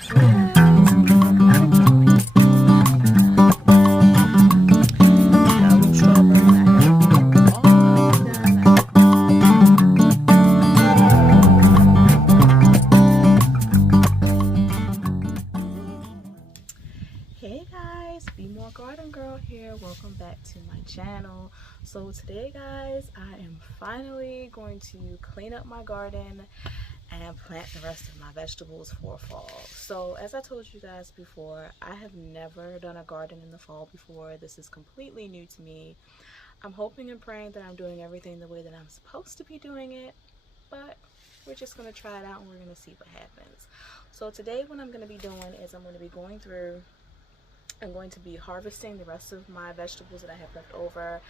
Hey guys, BeMoreGardenGirl here. Welcome back to my channel. So today guys, I am finally going to clean up my garden and plant the rest of my vegetables for fall. So as I told you guys before, I have never done a garden in the fall before. This is completely new to me. I'm hoping and praying that I'm doing everything the way that I'm supposed to be doing it, but we're just going to try it out and we're going to see what happens. So today what I'm going to be doing is I'm going to be going through, I'm going to be harvesting the rest of my vegetables that I have left over.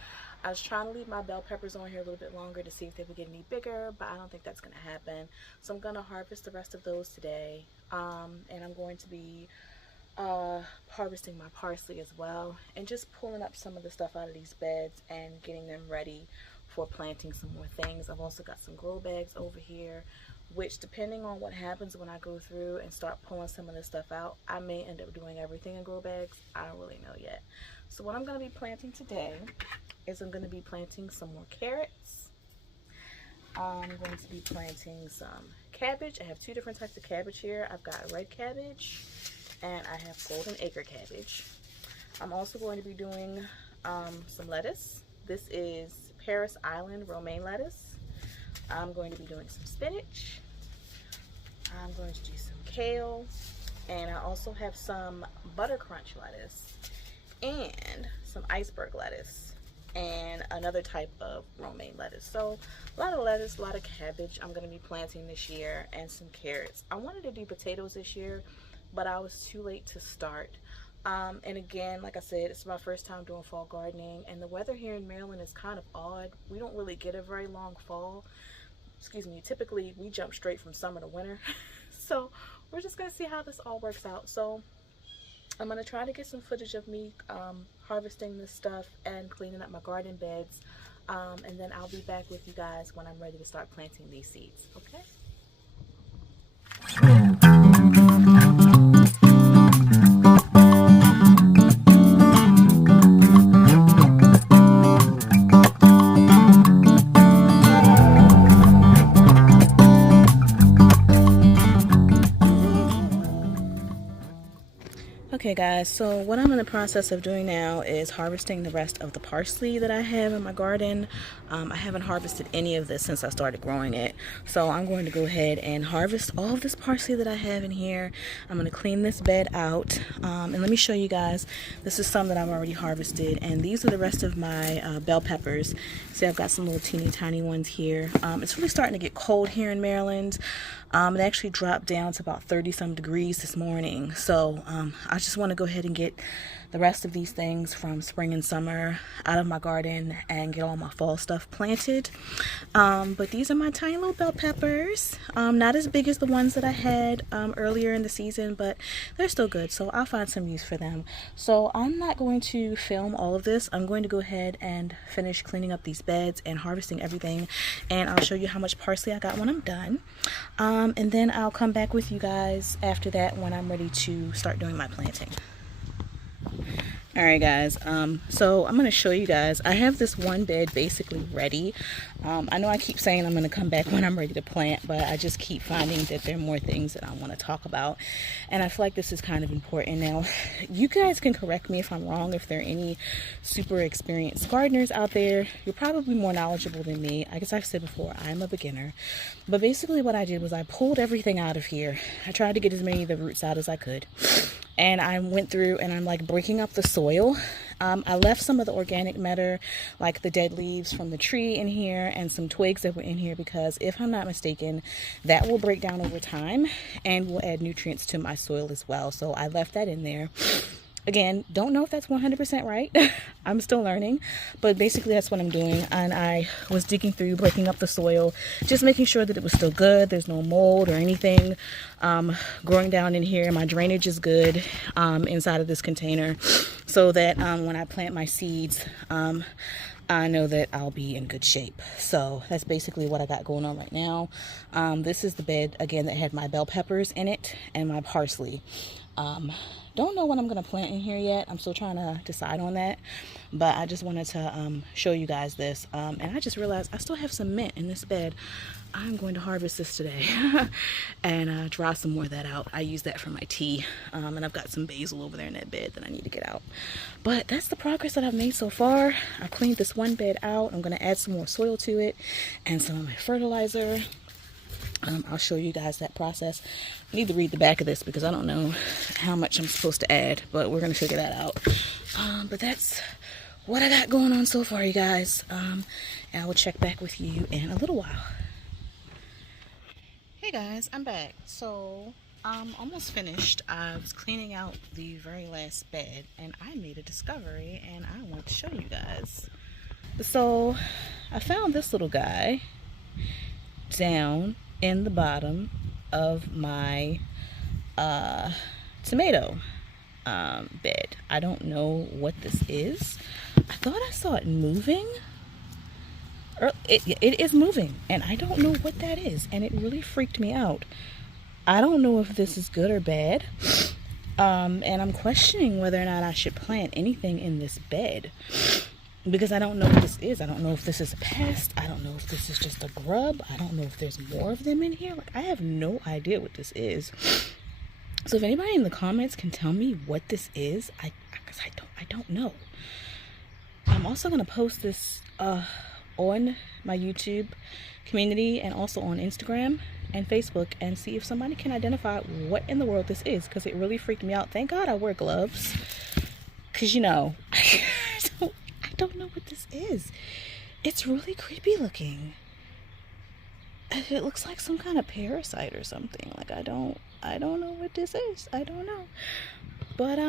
I was trying to leave my bell peppers on here a little bit longer to see if they would get any bigger, but I don't think that's going to happen. So I'm going to harvest the rest of those today. And I'm going to be harvesting my parsley as well, and just pulling up some of the stuff out of these beds and getting them ready for planting some more things. I've also got some grow bags over here, which depending on what happens when I go through and start pulling some of this stuff out, I may end up doing everything in grow bags. I don't really know yet. So what I'm going to be planting today is I'm going to be planting some more carrots. I'm going to be planting some cabbage. I have two different types of cabbage here. I've got red cabbage and I have golden acre cabbage. I'm also going to be doing some lettuce. This is Paris Island romaine lettuce. I'm going to be doing some spinach. I'm going to do some kale, and I also have some butter crunch lettuce and some iceberg lettuce and another type of romaine lettuce. So a lot of lettuce, a lot of cabbage I'm going to be planting this year, and some carrots. I wanted to do potatoes this year, but I was too late to start. And again, like I said, it's my first time doing fall gardening, and the weather here in Maryland is kind of odd. We don't really get a very long fall. Excuse me, typically we jump straight from summer to winter. So we're just gonna see how this all works out. So I'm gonna try to get some footage of me harvesting this stuff and cleaning up my garden beds, and then I'll be back with you guys when I'm ready to start planting these seeds. Okay. Okay guys, so what I'm in the process of doing now is harvesting the rest of the parsley that I have in my garden. I haven't harvested any of this since I started growing it. So I'm going to go ahead and harvest all of this parsley that I have in here. I'm going to clean this bed out. And let me show you guys, this is some that I've already harvested. And these are the rest of my bell peppers. See, I've got some little teeny tiny ones here. It's really starting to get cold here in Maryland. It actually dropped down to about 30 some degrees this morning. So I just want to go ahead and get the rest of these things from spring and summer out of my garden and get all my fall stuff planted. But these are my tiny little bell peppers. Not as big as the ones that I had earlier in the season, but they're still good. So I'll find some use for them. So I'm not going to film all of this. I'm going to go ahead and finish cleaning up these beds and harvesting everything. And I'll show you how much parsley I got when I'm done. And then I'll come back with you guys after that when I'm ready to start doing my planting. Alright guys, so I'm going to show you guys, I have this one bed basically ready. I know I keep saying I'm going to come back when I'm ready to plant, but I just keep finding that there are more things that I want to talk about, and I feel like this is kind of important. Now, you guys can correct me if I'm wrong, if there are any super experienced gardeners out there. You're probably more knowledgeable than me. I guess I've said before, I'm a beginner. But basically what I did was I pulled everything out of here. I tried to get as many of the roots out as I could. And I went through and I'm like breaking up the soil. I left some of the organic matter, like the dead leaves from the tree in here and some twigs that were in here, because if I'm not mistaken, that will break down over time and will add nutrients to my soil as well. So I left that in there. Again, don't know if that's 100% right. I'm still learning, but basically that's what I'm doing. And I was digging through, breaking up the soil, just making sure that it was still good. There's no mold or anything growing down in here. My drainage is good inside of this container, so that when I plant my seeds, I know that I'll be in good shape. So that's basically what I got going on right now. This is the bed, again, that had my bell peppers in it and my parsley. Don't know what I'm going to plant in here yet. I'm still trying to decide on that. But I just wanted to show you guys this. And I just realized I still have some mint in this bed. I'm going to harvest this today and dry some more of that out. I use that for my tea. And I've got some basil over there in that bed that I need to get out. But that's the progress that I've made so far. I cleaned this one bed out. I'm going to add some more soil to it and some of my fertilizer. I'll show you guys that process. I need to read the back of this because I don't know how much I'm supposed to add, but we're going to figure that out. But that's what I got going on so far, you guys. And I will check back with you in a little while. Hey guys, I'm back. So I'm almost finished. I was cleaning out the very last bed and I made a discovery and I want to show you guys. So I found this little guy down in the bottom of my tomato bed. I don't know what this is. I thought I saw it moving. It is moving and I don't know what that is, and it really freaked me out. I don't know if this is good or bad, and I'm questioning whether or not I should plant anything in this bed, because I don't know what this is. I don't know if this is a pest. I don't know if this is just a grub. I don't know if there's more of them in here. Like, I have no idea what this is. So if anybody in the comments can tell me what this is, because I don't know. I'm also going to post this on my YouTube community and also on Instagram and Facebook and see if somebody can identify what in the world this is, because it really freaked me out. Thank God I wear gloves, because, you know, I don't know what this is. It's really creepy looking. It looks like some kind of parasite or something. Like, I don't know what this is. I don't know. But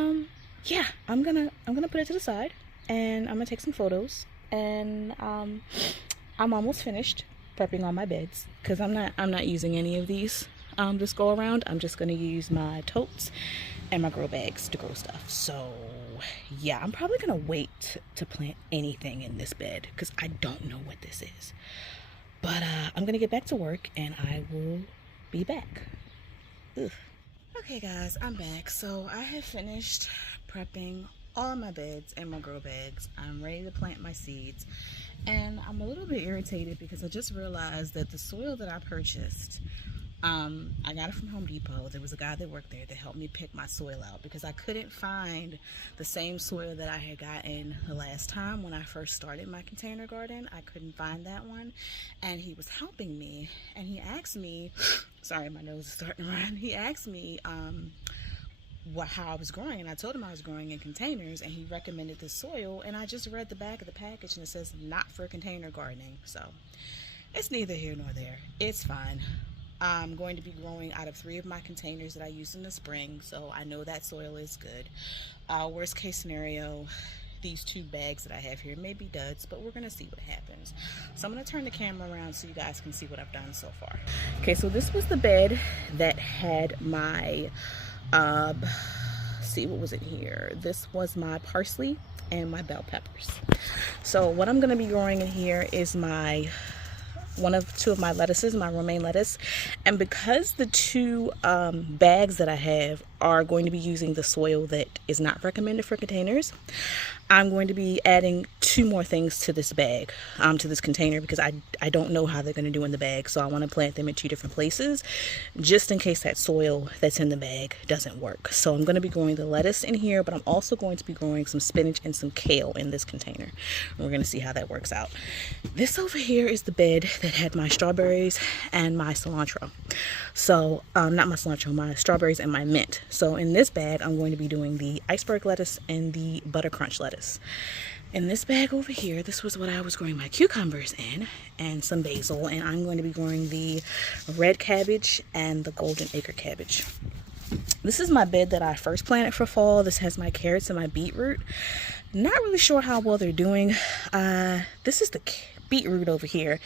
yeah, I'm gonna put it to the side and I'm gonna take some photos, and I'm almost finished prepping all my beds, because I'm not using any of these this go around. I'm just gonna use my totes and my grow bags to grow stuff. So yeah, I'm probably gonna wait to plant anything in this bed because I don't know what this is. But I'm gonna get back to work and I will be back. Ugh. Okay guys, I'm back. So I have finished prepping all of my beds and my grow bags. I'm ready to plant my seeds, and I'm a little bit irritated because I just realized that the soil that I purchased, I got it from Home Depot. There was a guy that worked there that helped me pick my soil out, because I couldn't find the same soil that I had gotten the last time when I first started my container garden. I couldn't find that one, and he was helping me, and he asked me, sorry, my nose is starting to run. He asked me how I was growing, and I told him I was growing in containers, and he recommended this soil, and I just read the back of the package and it says not for container gardening. So it's neither here nor there. It's fine. I'm going to be growing out of 3 of my containers that I used in the spring, so I know that soil is good. Worst case scenario, these 2 bags that I have here may be duds, but we're going to see what happens. So I'm going to turn the camera around so you guys can see what I've done so far. Okay, so this was the bed that had my, see what was in here. This was my parsley and my bell peppers. So what I'm going to be growing in here is my 2 of my lettuces, my romaine lettuce. And because the 2 bags that I have are going to be using the soil that is not recommended for containers, I'm going to be adding 2 more things to this bag, to this container, because I don't know how they're going to do in the bag. So I want to plant them in 2 different places just in case that soil that's in the bag doesn't work. So I'm going to be growing the lettuce in here, but I'm also going to be growing some spinach and some kale in this container. And we're going to see how that works out. This over here is the bed that had my strawberries and my cilantro. So not my cilantro, my strawberries and my mint. So in this bag, I'm going to be doing the iceberg lettuce and the butter crunch lettuce. In this bag over here, this was what I was growing my cucumbers in, and some basil, and I'm going to be growing the red cabbage and the golden acre cabbage. This is my bed that I first planted for fall. This has my carrots and my beetroot. Not really sure how well they're doing. This is the beetroot over here.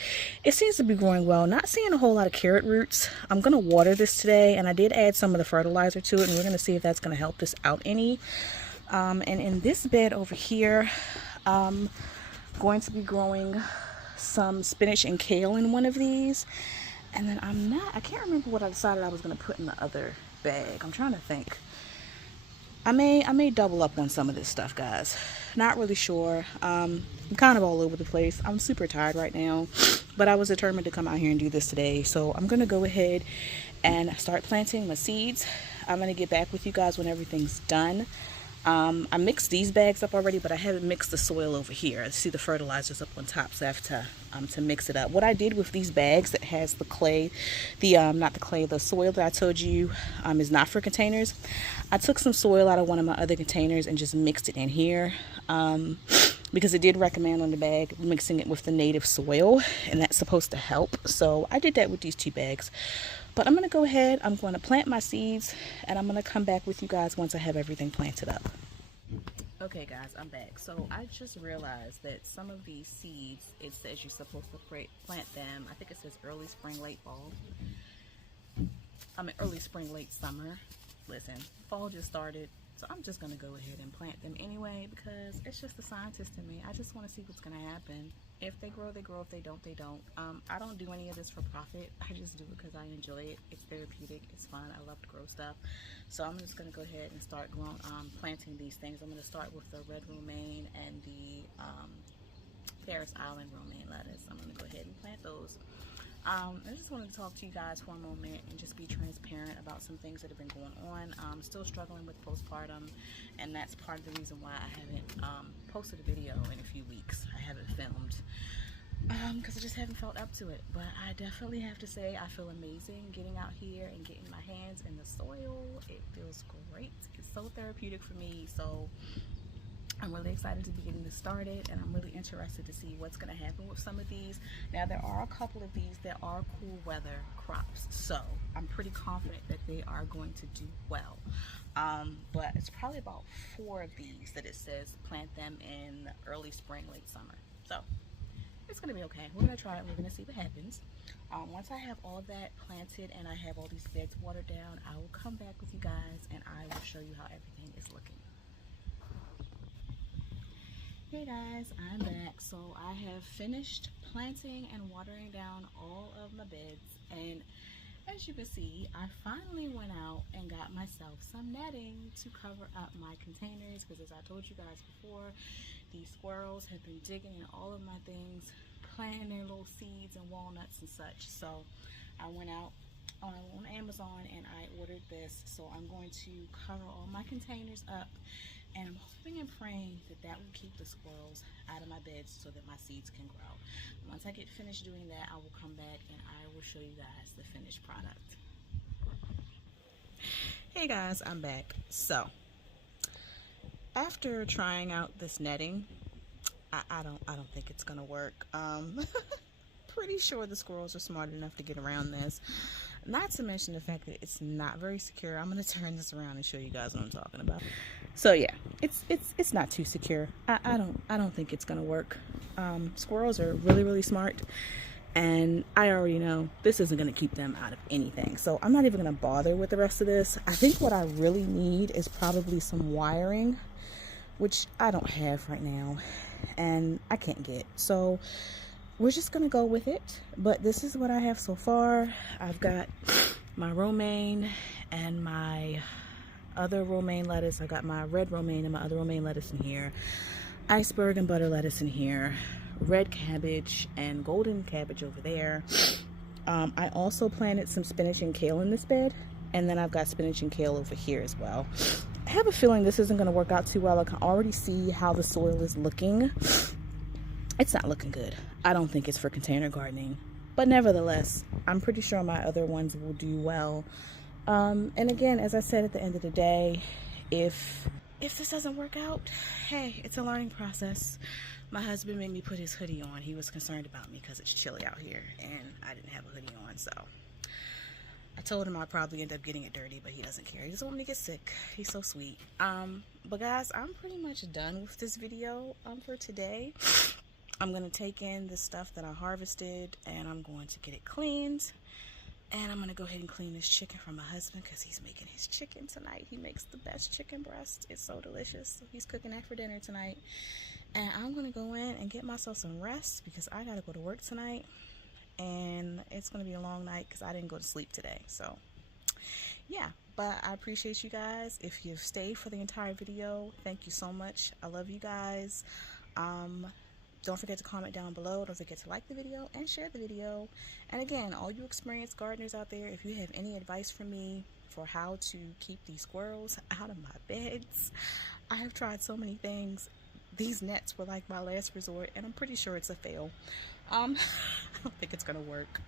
It seems to be growing well. Not seeing a whole lot of carrot roots. I'm gonna water this today, and I did add some of the fertilizer to it, and we're gonna see if that's gonna help this out any. And in this bed over here, I'm going to be growing some spinach and kale in one of these. And then I can't remember what I decided I was gonna put in the other bag. I'm trying to think. I may double up on some of this stuff, guys. Not really sure. I'm kind of all over the place. I'm super tired right now, but I was determined to come out here and do this today. So I'm gonna go ahead and start planting my seeds. I'm gonna get back with you guys when everything's done. I mixed these bags up already, but I haven't mixed the soil over here. I see the fertilizer's up on top, so I have to mix it up. What I did with these bags that has the clay, the soil that I told you is not for containers. I took some soil out of one of my other containers and just mixed it in here because it did recommend on the bag mixing it with the native soil, and that's supposed to help. So I did that with these 2 bags. But I'm going to go ahead, I'm going to plant my seeds, and I'm going to come back with you guys once I have everything planted up. Okay guys, I'm back. So I just realized that some of these seeds, it says you're supposed to plant them, I think it says early spring, late fall. Early spring, late summer. Listen, fall just started, so I'm just going to go ahead and plant them anyway because it's just the scientist in me. I just want to see what's going to happen. If they grow, they grow. If they don't, they don't. I don't do any of this for profit. I just do it because I enjoy it. It's therapeutic. It's fun. I love to grow stuff. So I'm just going to go ahead and start planting these things. I'm going to start with the red romaine and the Paris Island romaine lettuce. I'm going to go ahead and plant those. I just wanted to talk to you guys for a moment and just be transparent about some things that have been going on. I'm still struggling with postpartum, and that's part of the reason why I haven't posted a video in a few weeks. I haven't filmed because I just haven't felt up to it. But I definitely have to say I feel amazing getting out here and getting my hands in the soil. It feels great. It's so therapeutic for me. So I'm really excited to be getting this started, and I'm really interested to see what's going to happen with some of these. Now, there are a couple of these that are cool weather crops, so I'm pretty confident that they are going to do well. But it's probably about 4 of these that it says plant them in early spring, late summer. So it's going to be okay. We're going to try it, and we're going to see what happens. Once I have all that planted and I have all these beds watered down, I will come back with you guys, and I will show you how everything is looking. Hey guys, I'm back. So I have finished planting and watering down all of my beds, and as you can see, I finally went out and got myself some netting to cover up my containers, because as I told you guys before, these squirrels have been digging in all of my things, planting their little seeds and walnuts and such. So I went out on Amazon and I ordered this, so I'm going to cover all my containers up, and I'm hoping and praying that that will keep the squirrels out of my beds so that my seeds can grow. Once I get finished doing that, I will come back and I will show you guys the finished product. Hey guys, I'm back. So after trying out this netting, I don't think it's gonna work. Pretty sure the squirrels are smart enough to get around this. Not to mention the fact that it's not very secure. I'm gonna turn this around and show you guys what I'm talking about. So yeah, it's not too secure. I don't think it's gonna work. Squirrels are really smart, and I already know this isn't gonna keep them out of anything. So I'm not even gonna bother with the rest of this. I think what I really need is probably some wiring, which I don't have right now, and I can't get. So we're just gonna go with it, but this is what I have so far. I've got my romaine and my other romaine lettuce. I got my red romaine and my other romaine lettuce in here, iceberg and butter lettuce in here, red cabbage and golden cabbage over there. I also planted some spinach and kale in this bed, and then I've got spinach and kale over here as well. I have a feeling this isn't going to work out too well. I can already see how the soil is looking. It's not looking good. I don't think it's for container gardening, but nevertheless, I'm pretty sure my other ones will do well. And again, as I said, at the end of the day, if this doesn't work out, hey, it's a learning process. My husband made me put his hoodie on. He was concerned about me because it's chilly out here and I didn't have a hoodie on. So I told him I'd probably end up getting it dirty, but he doesn't care. He doesn't want me to get sick. He's so sweet. But guys, I'm pretty much done with this video for today. I'm going to take in the stuff that I harvested and I'm going to get it cleaned. And I'm going to go ahead and clean this chicken for my husband because he's making his chicken tonight. He makes the best chicken breast. It's so delicious. So he's cooking that for dinner tonight. And I'm going to go in and get myself some rest because I got to go to work tonight. And it's going to be a long night because I didn't go to sleep today. So yeah, but I appreciate you guys. If you've stayed for the entire video, thank you so much. I love you guys. Don't forget to comment down below. Don't forget to like the video and share the video. And again, all you experienced gardeners out there, if you have any advice for me for how to keep these squirrels out of my beds, I have tried so many things. These nets were like my last resort, and I'm pretty sure it's a fail. I don't think it's gonna work.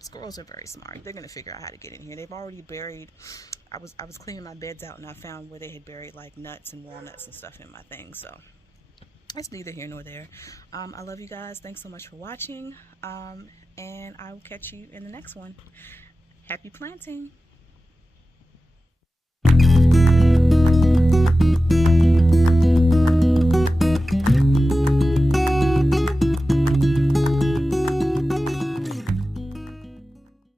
Squirrels are very smart. They're gonna figure out how to get in here. They've already buried. I was cleaning my beds out and I found where they had buried like nuts and walnuts and stuff in my thing. So it's neither here nor there. I love you guys. Thanks so much for watching. And I will catch you in the next one. Happy planting.